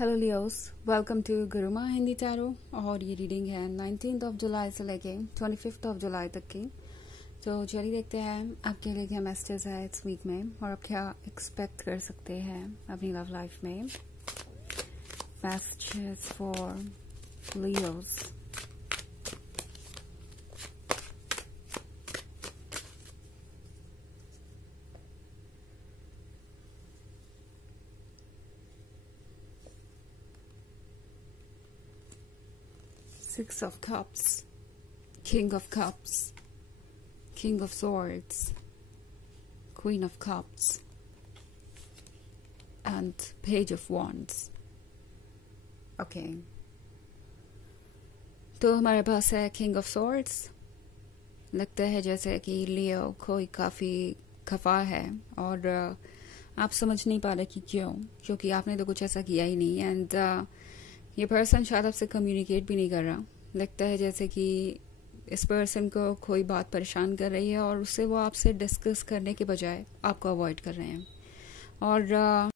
Hello Leos, welcome to Guruma Hindi tarot. और ये reading है 19 जुलाई से लेके 25 जुलाई तक की। तो चलिए देखते हैं आपके लिए क्या मैसेज है इस वीक में और आप क्या एक्सपेक्ट कर सकते हैं अपनी लव लाइफ में। Messages for Leos. Six of Cups, King of Cups, King of Swords, Queen of Cups, and Page of Wands. Okay. तो हमारे पास है King of Swords। लगता है जैसे कि लियो कोई काफ़ी खफा है और आप समझ नहीं पा रहे कि क्यों, क्योंकि आपने तो कुछ ऐसा किया ही नहीं। एंड ये पर्सन शायद आपसे कम्युनिकेट भी नहीं कर रहा। लगता है जैसे कि इस पर्सन को कोई बात परेशान कर रही है और उससे वो आपसे डिस्कस करने के बजाय आपको अवॉइड कर रहे हैं। और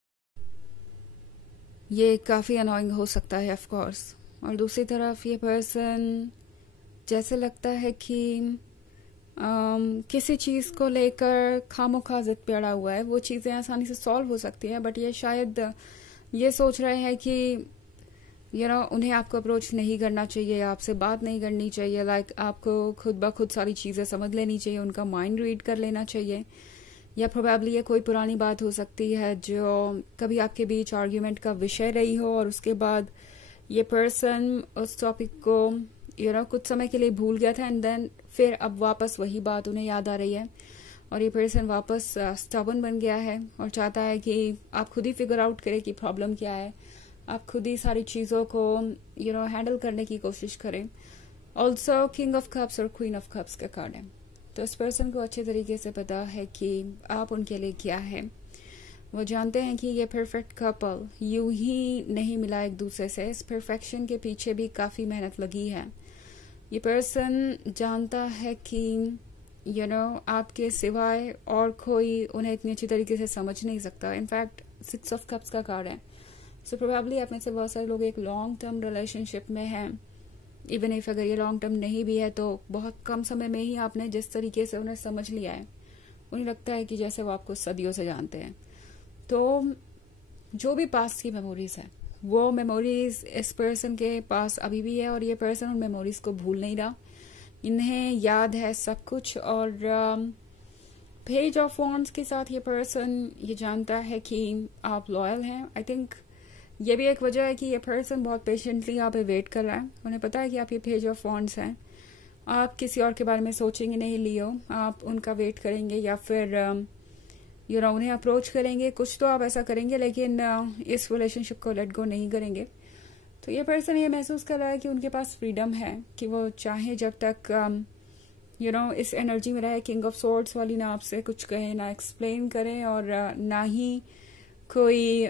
ये काफ़ी अनोइंग हो सकता है ऑफ कोर्स। और दूसरी तरफ ये पर्सन जैसे लगता है कि किसी चीज़ को लेकर खामोखा जिद पे अड़ा हुआ है। वो चीज़ें आसानी से सॉल्व हो सकती है, बट ये शायद ये सोच रहे हैं कि उन्हें आपको अप्रोच नहीं करना चाहिए, आपसे बात नहीं करनी चाहिए। लाइक आपको खुद ब खुद सारी चीज़ें समझ लेनी चाहिए, उनका माइंड रीड कर लेना चाहिए। या प्रोबेबली ये कोई पुरानी बात हो सकती है जो कभी आपके बीच आर्ग्यूमेंट का विषय रही हो और उसके बाद ये पर्सन उस टॉपिक को कुछ समय के लिए भूल गया था एंड देन फिर अब वापस वही बात उन्हें याद आ रही है और ये पर्सन वापस स्टबर्न बन गया है और चाहता है कि आप खुद ही फिगर आउट करें कि प्रॉब्लम क्या है। आप खुद ही सारी चीज़ों को हैंडल करने की कोशिश करें। ऑल्सो किंग ऑफ कप्स और क्वीन ऑफ कप्स का कार्ड है, तो इस पर्सन को अच्छे तरीके से पता है कि आप उनके लिए क्या है। वो जानते हैं कि ये परफेक्ट कपल यूं ही नहीं मिला एक दूसरे से, इस परफेक्शन के पीछे भी काफ़ी मेहनत लगी है। ये पर्सन जानता है कि आपके सिवाय और कोई उन्हें इतनी अच्छी तरीके से समझ नहीं सकता। इनफैक्ट 6 ऑफ कप्स का कार्ड है। सो प्रोबेबली आप में से बहुत सारे लोग एक लॉन्ग टर्म रिलेशनशिप में हैं। इवन इफ अगर ये लॉन्ग टर्म नहीं भी है तो बहुत कम समय में ही आपने जिस तरीके से उन्हें समझ लिया है, उन्हें लगता है कि जैसे वो आपको सदियों से जानते हैं। तो जो भी पास्ट की मेमोरीज है वो मेमोरीज इस पर्सन के पास अभी भी है और ये पर्सन उन मेमोरीज को भूल नहीं रहा। इन्हें याद है सब कुछ। और पेज ऑफ वॉन्ड्स के साथ ये पर्सन ये जानता है कि आप लॉयल हैं। आई थिंक ये भी एक वजह है कि ये पर्सन बहुत पेशेंटली यहाँ पे वेट कर रहा है। उन्हें पता है कि आप ये पेज ऑफ वॉन्ड्स हैं। आप किसी और के बारे में सोचेंगे नहीं लियो, आप उनका वेट करेंगे या फिर उन्हें अप्रोच करेंगे। कुछ तो आप ऐसा करेंगे, लेकिन इस रिलेशनशिप को लेट गो नहीं करेंगे। तो ये पर्सन ये महसूस कर रहा है कि उनके पास फ्रीडम है कि वो चाहे जब तक इस एनर्जी में रहे। किंग ऑफ सोर्ड्स वाली ना आपसे कुछ कहे, ना एक्सप्लेन करें और ना ही कोई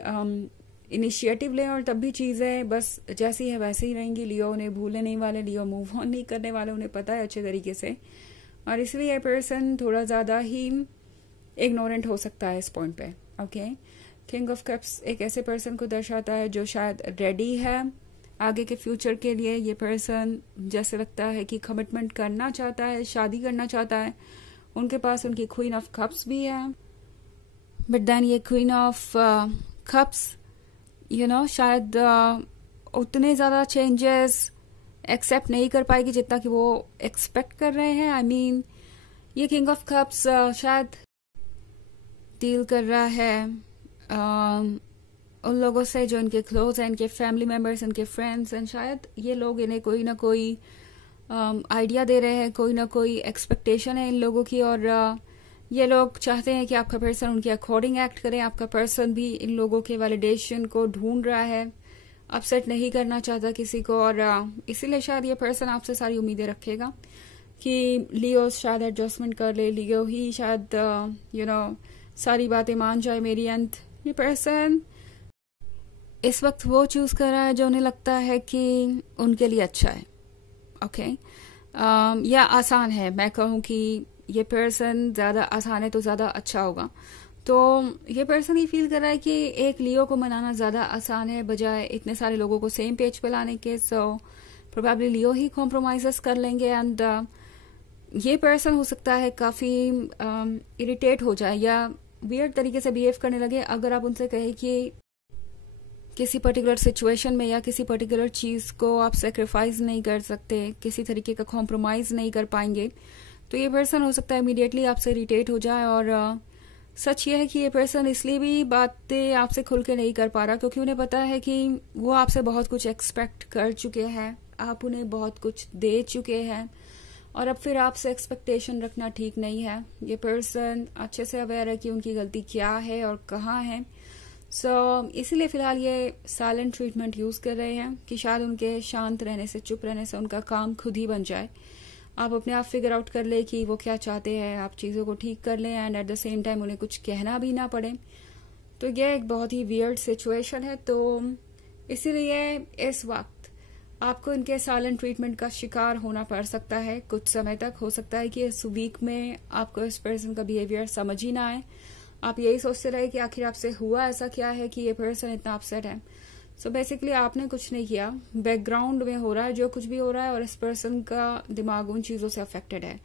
इनिशिएटिव लें, और तब भी चीज़ें बस जैसी है वैसे ही रहेंगी। लियो उन्हें भूलने नहीं वाले, लियो मूव ऑन नहीं करने वाले, उन्हें पता है अच्छे तरीके से। और इसलिए ये पर्सन थोड़ा ज़्यादा ही इग्नोरेंट हो सकता है इस पॉइंट पे। ओके, किंग ऑफ कप्स एक ऐसे पर्सन को दर्शाता है जो शायद रेडी है आगे के फ्यूचर के लिए। ये पर्सन जैसे लगता है कि कमिटमेंट करना चाहता है, शादी करना चाहता है। उनके पास उनकी क्वीन ऑफ कप्स भी है, बट देन ये क्वीन ऑफ कप्स शायद उतने ज़्यादा चेंजेस एक्सेप्ट नहीं कर पाएगी जितना कि वो एक्सपेक्ट कर रहे हैं। आई मीन ये किंग ऑफ कप्स शायद डील कर रहा है उन लोगों से जो इनके क्लोज हैं, इनके फैमिली मेम्बर्स, इनके फ्रेंड्स। एंड शायद ये लोग इन्हें कोई ना कोई आइडिया दे रहे हैं, कोई ना कोई एक्सपेक्टेशन है इन लोगों की। और ये लोग चाहते हैं कि आपका पर्सन उनके अकॉर्डिंग एक्ट करे। आपका पर्सन भी इन लोगों के वैलिडेशन को ढूंढ रहा है, अपसेट नहीं करना चाहता किसी को। और इसीलिए शायद ये पर्सन आपसे सारी उम्मीदें रखेगा कि लियो शायद एडजस्टमेंट कर ले, लियो ही शायद सारी बातें मान जाए मेरी। एंड ये पर्सन इस वक्त वो चूज कर रहा है जो उन्हें लगता है कि उनके लिए अच्छा है। ओके, या आसान है। मैं कहूँ कि ये पर्सन ज़्यादा आसान है तो ज़्यादा अच्छा होगा। तो ये पर्सन ये फील कर रहा है कि एक लियो को मनाना ज्यादा आसान है बजाय इतने सारे लोगों को सेम पेज पे लाने के। सो प्रोबेबली लियो ही कॉम्प्रोमाइजेस कर लेंगे एंड ये पर्सन हो सकता है काफी इरिटेट हो जाए या वियर्ड तरीके से बिहेव करने लगे अगर आप उनसे कहे कि किसी पर्टिकुलर सिचुएशन में या किसी पर्टिकुलर चीज को आप सेक्रीफाइस नहीं कर सकते, किसी तरीके का कॉम्प्रोमाइज नहीं कर पाएंगे, तो ये पर्सन हो सकता है इमीडिएटली आपसे इरिटेट हो जाए। और सच ये है कि ये पर्सन इसलिए भी बातें आपसे खुल के नहीं कर पा रहा क्योंकि उन्हें पता है कि वो आपसे बहुत कुछ एक्सपेक्ट कर चुके हैं, आप उन्हें बहुत कुछ दे चुके हैं और अब फिर आपसे एक्सपेक्टेशन रखना ठीक नहीं है। ये पर्सन अच्छे से अवेयर है कि उनकी गलती क्या है और कहाँ है। सो इसीलिए फिलहाल ये साइलेंट ट्रीटमेंट यूज कर रहे हैं कि शायद उनके शांत रहने से, चुप रहने से उनका काम खुद ही बन जाए। आप अपने आप फिगर आउट कर ले कि वो क्या चाहते हैं, आप चीजों को ठीक कर लें and at the same time उन्हें कुछ कहना भी ना पड़े। तो यह एक बहुत ही वियर्ड सिचुएशन है। तो इसीलिए इस वक्त आपको इनके साइलेंट ट्रीटमेंट का शिकार होना पड़ सकता है कुछ समय तक। हो सकता है कि इस वीक में आपको इस पर्सन का बिहेवियर समझ ही ना आए, आप यही सोचते रहे कि आखिर आपसे हुआ ऐसा क्या है कि ये पर्सन इतना अपसेट है। सो बेसिकली आपने कुछ नहीं किया, बैकग्राउंड में हो रहा है जो कुछ भी हो रहा है और इस पर्सन का दिमाग उन चीजों से अफेक्टेड है,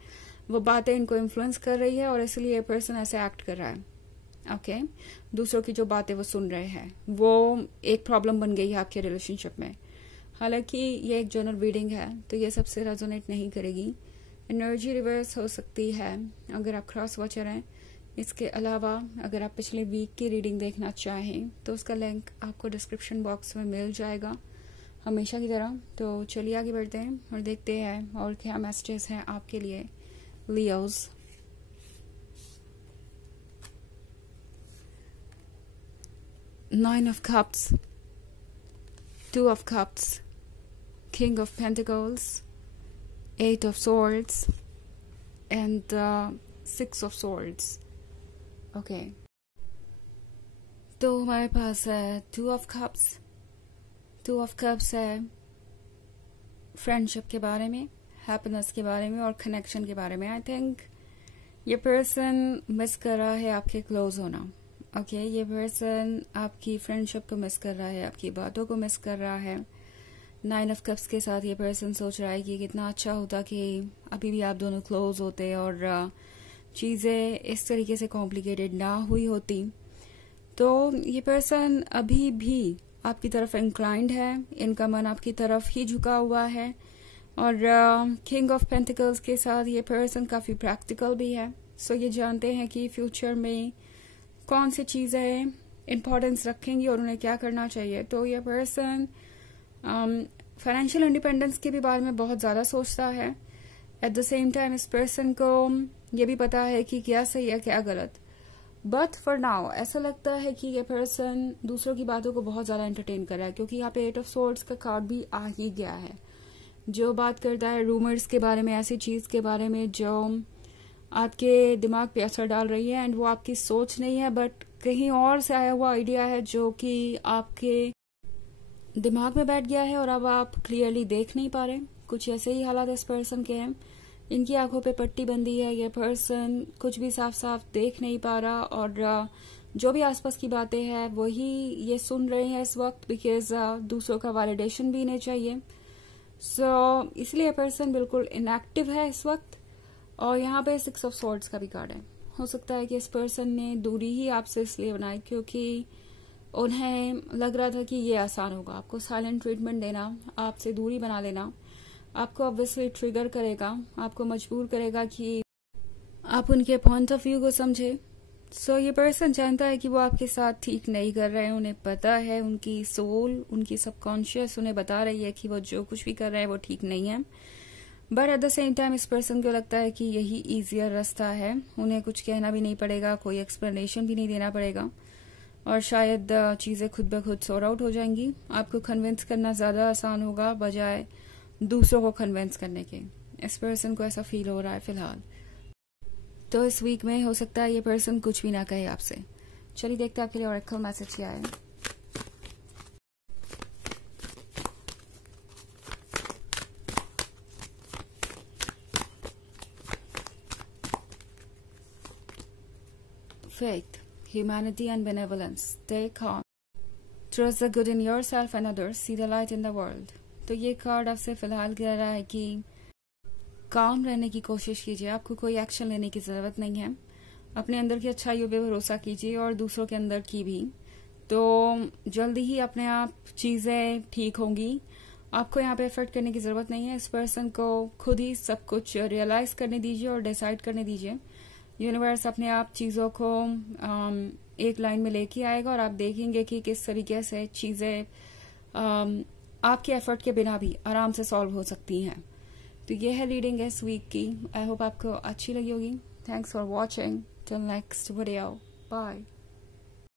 वो बातें इनको इन्फ्लुएंस कर रही है और इसलिए ये पर्सन ऐसे एक्ट कर रहा है। ओके, दूसरों की जो बातें वो सुन रहे हैं वो एक प्रॉब्लम बन गई है आपके रिलेशनशिप में। हालांकि ये एक जनरल रीडिंग है तो ये सबसे रेजोनेट नहीं करेगी, एनर्जी रिवर्स हो सकती है अगर आप क्रॉस वॉचर हैं। इसके अलावा अगर आप पिछले वीक की रीडिंग देखना चाहें तो उसका लिंक आपको डिस्क्रिप्शन बॉक्स में मिल जाएगा हमेशा की तरह। तो चलिए आगे बढ़ते हैं और देखते हैं और क्या मैसेजेस हैं आपके लिए Leos. Nine of cups, two of cups, king of pentacles, eight of swords and six of swords. Okay, तो हमारे पास है two of cups. Two of cups है फ्रेंडशिप के बारे में, हैप्पीनेस के बारे में और कनेक्शन के बारे में। आई थिंक ये पर्सन मिस कर रहा है आपके क्लोज होना। ओके, ये पर्सन आपकी फ्रेंडशिप को मिस कर रहा है, आपकी बातों को मिस कर रहा है। नाइन ऑफ कप्स के साथ ये पर्सन सोच रहा है कि कितना अच्छा होता कि अभी भी आप दोनों क्लोज होते और चीजें इस तरीके से कॉम्प्लिकेटेड ना हुई होती। तो ये पर्सन अभी भी आपकी तरफ इंक्लाइंड है, इनका मन आपकी तरफ ही झुका हुआ है। और किंग ऑफ पेंटिकल्स के साथ ये पर्सन काफी प्रैक्टिकल भी है। सो ये जानते हैं कि फ्यूचर में कौन सी चीजें इम्पोर्टेंस रखेंगी और उन्हें क्या करना चाहिए। तो ये पर्सन फाइनेंशियल इंडिपेंडेंस के भी बारे में बहुत ज्यादा सोचता है। एट द सेम टाइम इस पर्सन को ये भी पता है कि क्या सही है क्या गलत। बट फॉर नाउ ऐसा लगता है कि ये पर्सन दूसरों की बातों को बहुत ज्यादा एंटरटेन कर रहा है क्योंकि यहाँ पे एट ऑफ सोर्ड्स का कार्ड भी आ ही गया है, जो बात करता है रूमर्स के बारे में, ऐसी चीज के बारे में जो आपके दिमाग पे असर डाल रही है एंड वो आपकी सोच नहीं है बट कहीं और से आया हुआ आइडिया है जो कि आपके दिमाग में बैठ गया है और अब आप क्लियरली देख नहीं पा रहे। कुछ ऐसे ही हालात इस पर्सन के हैं, इनकी आंखों पे पट्टी बंदी है, ये पर्सन कुछ भी साफ साफ देख नहीं पा रहा और जो भी आसपास की बातें हैं वही ये सुन रहे हैं इस वक्त बिकॉज दूसरों का वैलिडेशन भी इन्हें चाहिए। सो इसलिए पर्सन बिल्कुल इनएक्टिव है इस वक्त। और यहाँ पे सिक्स ऑफ सॉर्ड्स का भी कार्ड है। हो सकता है कि इस पर्सन ने दूरी ही आपसे इसलिए बनाई क्योंकि उन्हें लग रहा था कि ये आसान होगा, आपको साइलेंट ट्रीटमेंट देना, आपसे दूरी बना लेना आपको ऑब्वियसली ट्रिगर करेगा, आपको मजबूर करेगा कि आप उनके पॉइंट ऑफ व्यू को समझे। सो ये पर्सन जानता है कि वो आपके साथ ठीक नहीं कर रहे हैं, उन्हें पता है, उनकी सोल, उनकी सबकॉन्शियस उन्हें बता रही है कि वो जो कुछ भी कर रहे हैं वो ठीक नहीं है। But at the same time इस पर्सन को लगता है कि यही इजियर रास्ता है, उन्हें कुछ कहना भी नहीं पड़ेगा, कोई एक्सप्लेनेशन भी नहीं देना पड़ेगा और शायद चीजें खुद ब खुद सॉर्ट आउट हो जाएंगी। आपको कन्विंस करना ज्यादा आसान होगा बजाय दूसरों को कन्विंस करने के। इस पर्सन को ऐसा फील हो रहा है फिलहाल। तो इस वीक में हो सकता है ये पर्सन कुछ भी ना कहे आपसे। चलिए देखते हैं आपके लिए ऑरेकल मैसेज क्या है। Faith, humanity and benevolence. Stay calm. Trust the good in yourself and others. See the light in the world. तो ये कार्ड आपसे फिलहाल कह रहा है कि काम रहने की कोशिश कीजिए, आपको कोई एक्शन लेने की जरूरत नहीं है। अपने अंदर की अच्छाइयों पे भरोसा कीजिए और दूसरों के अंदर की भी, तो जल्दी ही अपने आप चीजें ठीक होंगी। आपको यहाँ पे एफर्ट करने की जरूरत नहीं है। इस पर्सन को खुद ही सब कुछ रियलाइज करने दीजिए और डिसाइड करने दीजिए। यूनिवर्स अपने आप चीजों को एक लाइन में लेके आएगा और आप देखेंगे कि किस तरीके से चीजें आपके एफर्ट के बिना भी आराम से सॉल्व हो सकती हैं। तो ये है रीडिंग इस वीक की। आई होप आपको अच्छी लगी होगी। Thanks for watching. Till next video, bye.